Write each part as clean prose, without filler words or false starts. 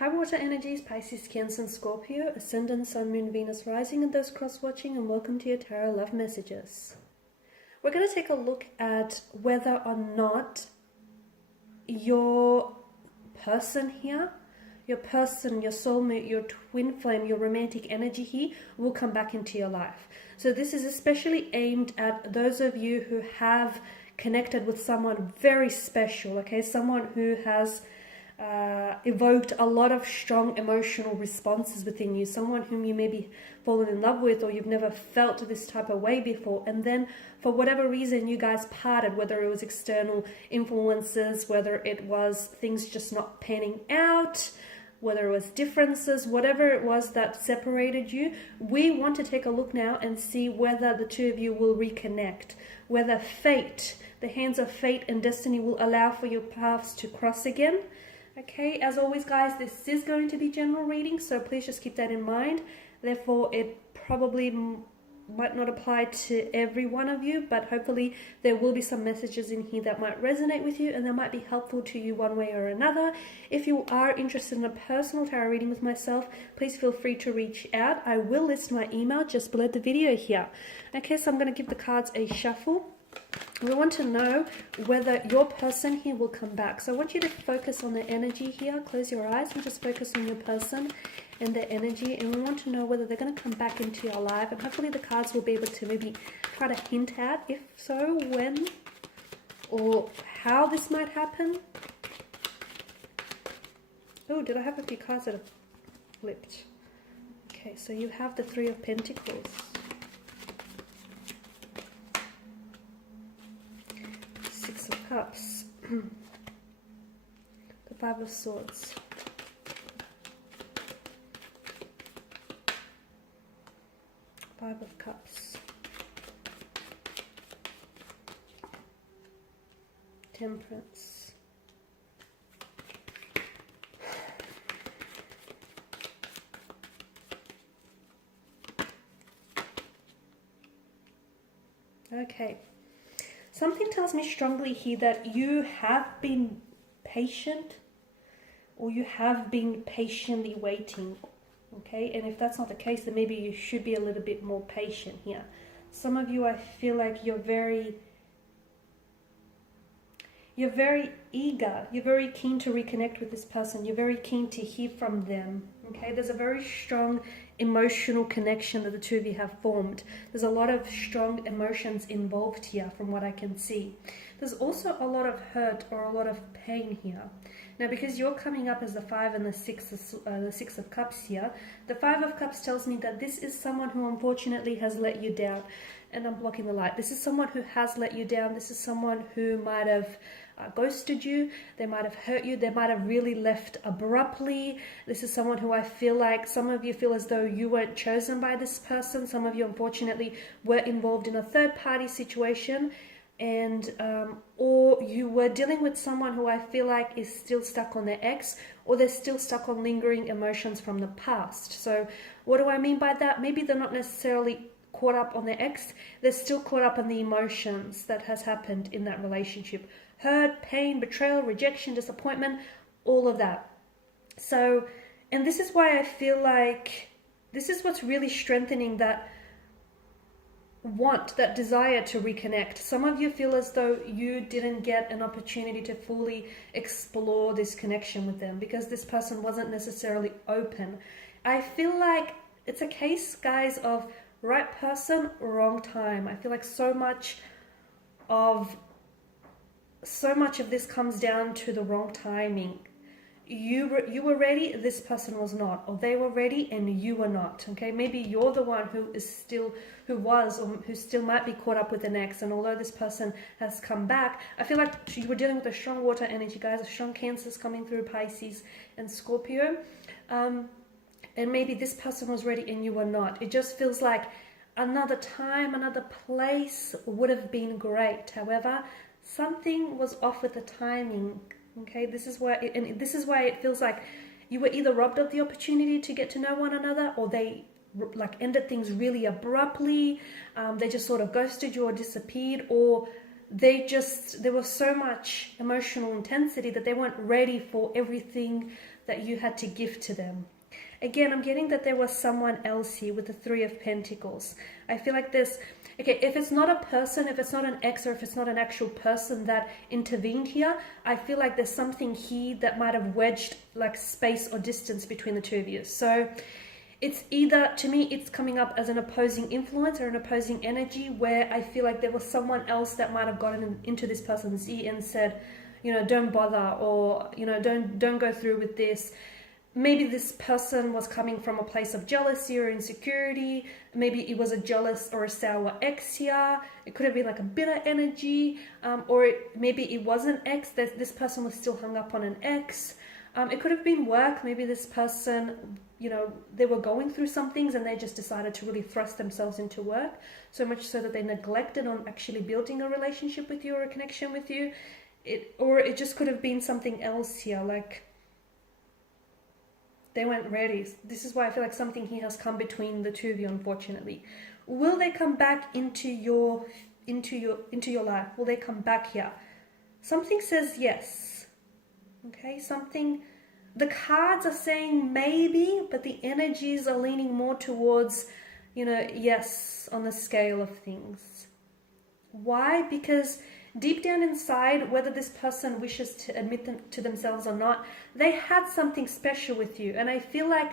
High water energies, Pisces, Cancer, and Scorpio, Ascendant, Sun, Moon, Venus, Rising, and those cross-watching, and welcome to your Tarot Love Messages. We're going to take a look at whether or not your person here, your person, your soulmate, your twin flame, your romantic energy here will come back into your life. So this is especially aimed at those of you who have connected with someone very special, okay? Someone who has evoked a lot of strong emotional responses within you, someone whom you maybe fallen in love with or you've never felt this type of way before, and then for whatever reason you guys parted, whether it was external influences, whether it was things just not panning out, whether it was differences, whatever it was that separated you. We want to take a look now and see whether the two of you will reconnect, whether fate, the hands of fate and destiny, will allow for your paths to cross again. Okay, as always guys, this is going to be general reading, so please just keep that in mind. Therefore, it probably might not apply to every one of you, but hopefully there will be some messages in here that might resonate with you and that might be helpful to you one way or another. If you are interested in a personal tarot reading with myself, please feel free to reach out. I will list my email just below the video here. Okay, so I'm going to give the cards a shuffle. We want to know whether your person here will come back. So I want you to focus on the energy here. Close your eyes and just focus on your person and their energy. And we want to know whether they're going to come back into your life. And hopefully the cards will be able to maybe try to hint at, if so, when or how this might happen. Oh, did I have a few cards that have flipped? Okay, so you have the Three of Pentacles. Cups, the Five of Swords, Five of Cups, Temperance, okay. Something tells me strongly here that you have been patient, or you have been patiently waiting, okay? And if that's not the case, then maybe you should be a little bit more patient here. Some of you, I feel like you're very eager, you're very keen to reconnect with this person, you're very keen to hear from them, okay? There's a very strong emotional connection that the two of you have formed. There's a lot of strong emotions involved here from what I can see. There's also a lot of hurt or a lot of pain here. Now, because you're coming up as the Five and the Six of Cups here, the Five of Cups tells me that this is someone who unfortunately has let you down. And I'm blocking the light. This is someone who has let you down. This is someone who might have ghosted you. They might have hurt you. They might have really left abruptly. This is someone who I feel like some of you feel as though you weren't chosen by this person. Some of you unfortunately were involved in a third-party situation, and or you were dealing with someone who I feel like is still stuck on their ex, or they're still stuck on lingering emotions from the past. So what do I mean by that? Maybe they're not necessarily caught up on their ex, they're still caught up on the emotions that has happened in that relationship. Hurt, pain, betrayal, rejection, disappointment, all of that. So, and this is why I feel like this is what's really strengthening that want, that desire to reconnect. Some of you feel as though you didn't get an opportunity to fully explore this connection with them because this person wasn't necessarily open. I feel like it's a case, guys, of right person, wrong time. I feel like so much of this comes down to the wrong timing. You were ready, this person was not, or they were ready and you were not. Okay, maybe you're the one who still might be caught up with an ex, and although this person has come back, I feel like you were dealing with a strong water energy, guys, a strong Cancers coming through, Pisces and Scorpio. And maybe this person was ready and you were not. It just feels like another time, another place would have been great. However, something was off with the timing. Okay, this is why it feels like you were either robbed of the opportunity to get to know one another, or they like ended things really abruptly. They just sort of ghosted you or disappeared, or there was so much emotional intensity that they weren't ready for everything that you had to give to them. Again, I'm getting that there was someone else here with the Three of Pentacles. I feel like there's, okay, if it's not a person, if it's not an ex, or if it's not an actual person that intervened here, I feel like there's something here that might have wedged like space or distance between the two of you. So it's either, to me, it's coming up as an opposing influence or an opposing energy where I feel like there was someone else that might have gotten into this person's ear and said, you know, don't bother, or, you know, don't go through with this. Maybe this person was coming from a place of jealousy or insecurity. Maybe it was a jealous or a sour ex here. It could have been like a bitter energy, maybe it was an ex. This person was still hung up on an ex. It could have been work. Maybe this person, you know, they were going through some things and they just decided to really thrust themselves into work, so much so that they neglected on actually building a relationship with you or a connection with you. Or it just could have been something else here, like they weren't ready. This is why I feel like something here has come between the two of you, unfortunately. Will they come back into your life? Will they come back here? Something says yes. Okay, something, the cards are saying maybe, but the energies are leaning more towards, you know, yes, on the scale of things. Why? Because deep down inside, whether this person wishes to admit them to themselves or not, they had something special with you. And I feel like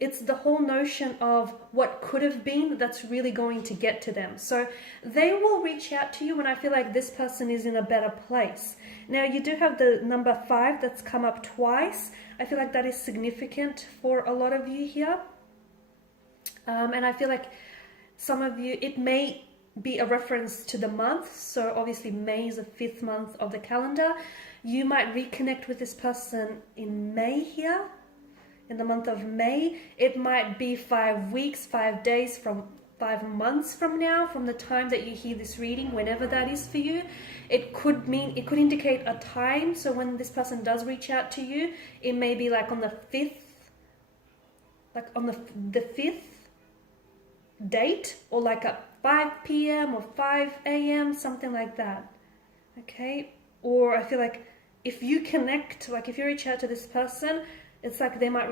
it's the whole notion of what could have been that's really going to get to them. So they will reach out to you when I feel like this person is in a better place. Now, you do have the number 5 that's come up twice. I feel like that is significant for a lot of you here. And I feel like some of you, it may be a reference to the month. So obviously May is the 5th month of the calendar. You might reconnect with this person in May here, in the month of May. It might be 5 weeks, 5 days, from 5 months from now, from the time that you hear this reading, whenever that is for you. It could indicate a time. So when this person does reach out to you, it may be like on the 5th, like on the 5th date, or like a 5 p.m. or 5 a.m., something like that. Okay? Or I feel like if you connect, like if you reach out to this person, it's like they might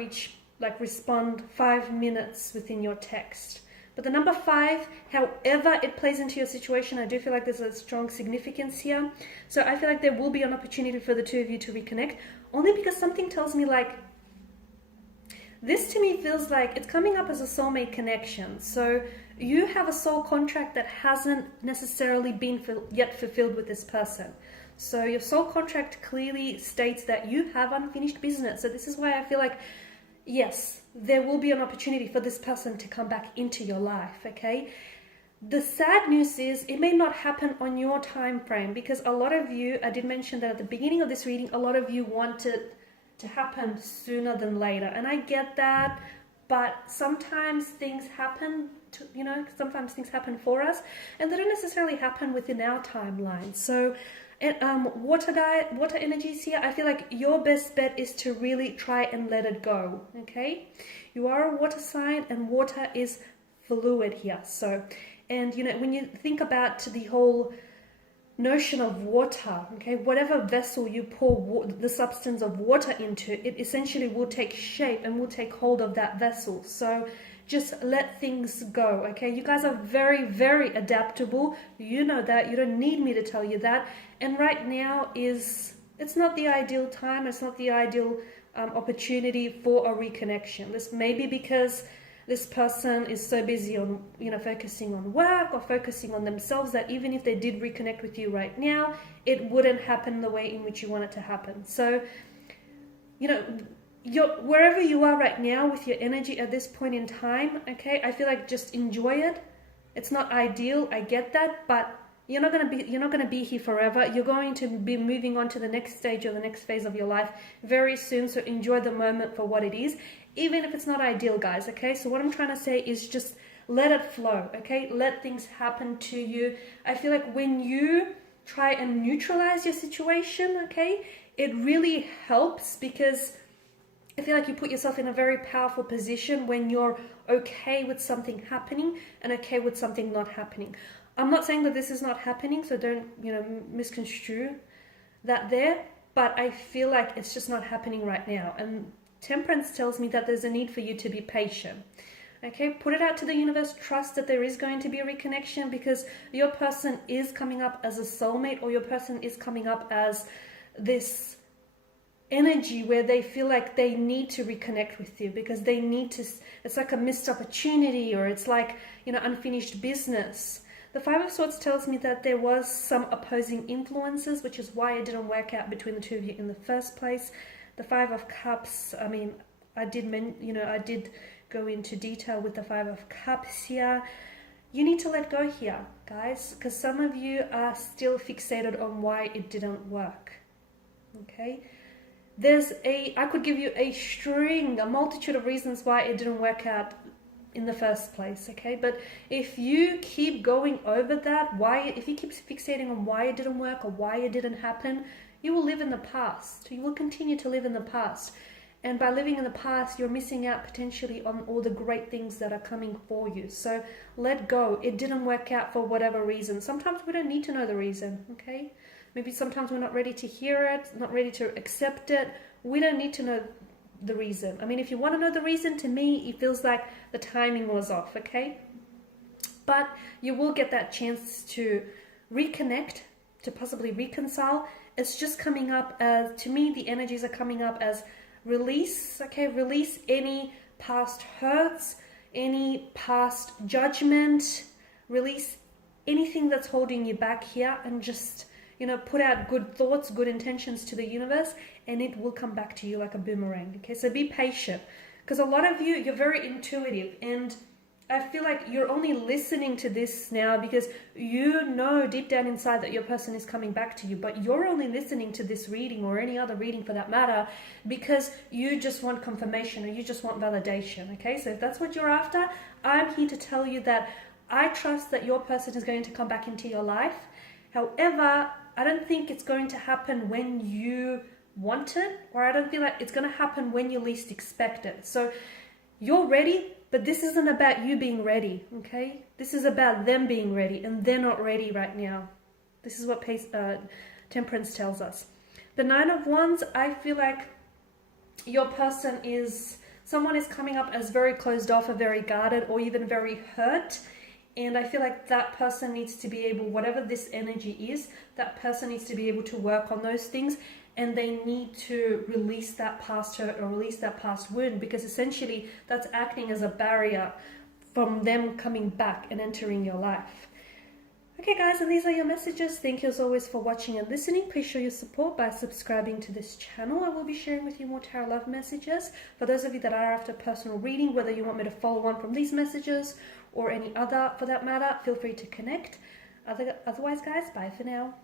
respond 5 minutes within your text. But the number 5, however it plays into your situation, I do feel like there's a strong significance here. So I feel like there will be an opportunity for the two of you to reconnect, only because something tells me like, this to me feels like it's coming up as a soulmate connection. So you have a soul contract that hasn't necessarily been yet fulfilled with this person. So your soul contract clearly states that you have unfinished business. So this is why I feel like, yes, there will be an opportunity for this person to come back into your life, okay? The sad news is it may not happen on your time frame, because a lot of you, I did mention that at the beginning of this reading, a lot of you wanted to happen sooner than later, and I get that, but sometimes things happen sometimes things happen for us, and they don't necessarily happen within our timeline. So water energies here, I feel like your best bet is to really try and let it go. Okay, you are a water sign, and water is fluid here. So, and you know, when you think about the whole notion of water, okay, whatever vessel you pour the substance of water into, it essentially will take shape and will take hold of that vessel. So just let things go, okay? You guys are very, very adaptable. You know that. You don't need me to tell you that. And right now it's not the ideal time. It's not the ideal opportunity for a reconnection. This may be because this person is so busy on, focusing on work or focusing on themselves, that even if they did reconnect with you right now, it wouldn't happen the way in which you want it to happen. So, wherever you are right now with your energy at this point in time, okay, I feel like just enjoy it. It's not ideal, I get that, but you're not gonna be here forever. You're going to be moving on to the next stage or the next phase of your life very soon. So enjoy the moment for what it is, even if it's not ideal, guys. Okay, so what I'm trying to say is just let it flow. Okay, let things happen to you. I feel like when you try and neutralize your situation, okay, it really helps, because I feel like you put yourself in a very powerful position when you're okay with something happening and okay with something not happening. I'm not saying that this is not happening, so don't, misconstrue that there, but I feel like it's just not happening right now. And Temperance tells me that there's a need for you to be patient. Okay, put it out to the universe. Trust that there is going to be a reconnection, because your person is coming up as a soulmate, or your person is coming up as this energy where they feel like they need to reconnect with you, because they need to, it's like a missed opportunity, or it's like, you know, unfinished business. The Five of Swords tells me that there was some opposing influences, which is why it didn't work out between the two of you in the first place. The Five of Cups, I mean, I did go into detail with the Five of Cups here. You need to let go here, guys, because some of you are still fixated on why it didn't work. Okay, I could give you a multitude of reasons why it didn't work out in the first place. Okay, but if you keep going over that, if you keep fixating on why it didn't work or why it didn't happen, you will live in the past. You will continue to live in the past. And by living in the past, you're missing out potentially on all the great things that are coming for you. So let go. It didn't work out for whatever reason. Sometimes we don't need to know the reason, okay? Maybe sometimes we're not ready to hear it, not ready to accept it. We don't need to know the reason. I mean, if you want to know the reason, to me, it feels like the timing was off, okay? But you will get that chance to reconnect, to possibly reconcile. It's just coming up as, to me, the energies are coming up as release, okay? Release any past hurts, any past judgment, release anything that's holding you back here, and just, you know, put out good thoughts, good intentions to the universe, and it will come back to you like a boomerang, okay? So be patient, because a lot of you, you're very intuitive, and I feel like you're only listening to this now because you know deep down inside that your person is coming back to you, but you're only listening to this reading, or any other reading for that matter, because you just want confirmation, or you just want validation, okay? So if that's what you're after, I'm here to tell you that I trust that your person is going to come back into your life. However, I don't think it's going to happen when you want it, or I don't feel like it's going to happen when you least expect it. So you're ready, but this isn't about you being ready, okay? This is about them being ready, and they're not ready right now. This is what Temperance tells us. The Nine of Wands, I feel like your person is, someone is coming up as very closed off, or very guarded, or even very hurt. And I feel like that person needs to be able, whatever this energy is, that person needs to be able to work on those things, and they need to release that past hurt or release that past wound, because essentially that's acting as a barrier from them coming back and entering your life. Okay guys, and these are your messages. Thank you as always for watching and listening. Please show your support by subscribing to this channel. I will be sharing with you more tarot love messages. For those of you that are after personal reading, whether you want me to follow on from these messages or any other for that matter, feel free to connect. Otherwise guys, bye for now.